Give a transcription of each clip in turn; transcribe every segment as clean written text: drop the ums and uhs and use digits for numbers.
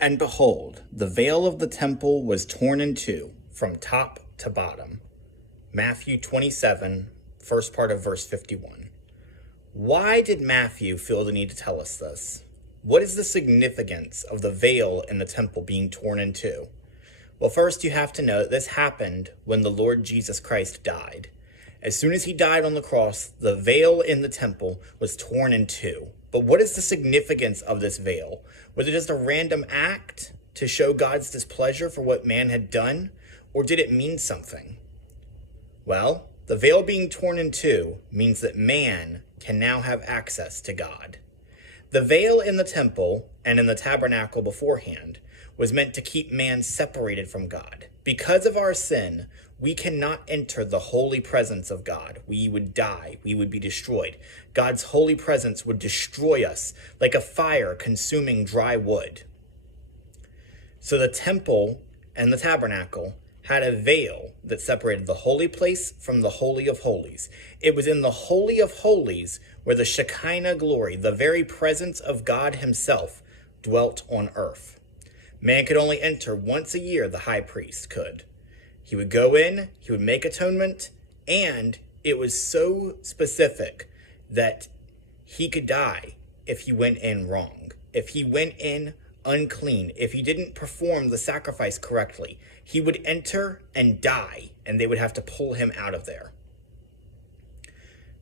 And behold, the veil of the temple was torn in two, from top to bottom. Matthew 27, first part of verse 51. Why did Matthew feel the need to tell us this? What is the significance of the veil in the temple being torn in two? Well, first you have to know that this happened when the Lord Jesus Christ died. As soon as he died on the cross, the veil in the temple was torn in two. But what is the significance of this veil? Was it just a random act to show God's displeasure for what man had done? Or did it mean something? Well, the veil being torn in two means that man can now have access to God. The veil in the temple and in the tabernacle beforehand was meant to keep man separated from God. Because of our sin, we cannot enter the holy presence of God. We would die. We would be destroyed. God's holy presence would destroy us like a fire consuming dry wood. So the temple and the tabernacle had a veil that separated the holy place from the Holy of Holies. It was in the Holy of Holies where the Shekinah glory, the very presence of God himself, dwelt on earth. Man could only enter once a year, the high priest could. He would go in, he would make atonement, and it was so specific that he could die if he went in wrong. If he went in unclean, if he didn't perform the sacrifice correctly, he would enter and die, and they would have to pull him out of there.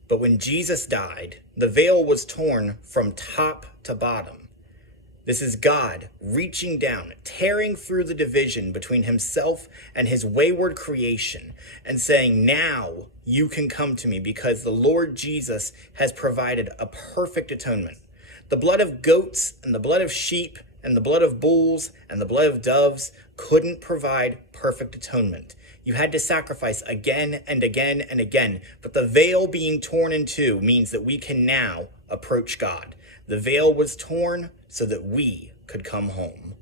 But when Jesus died, the veil was torn from top to bottom. This is God reaching down, tearing through the division between himself and his wayward creation and saying, now you can come to me because the Lord Jesus has provided a perfect atonement. The blood of goats and the blood of sheep and the blood of bulls and the blood of doves couldn't provide perfect atonement. You had to sacrifice again and again and again, but the veil being torn in two means that we can now approach God. The veil was torn so that we could come home.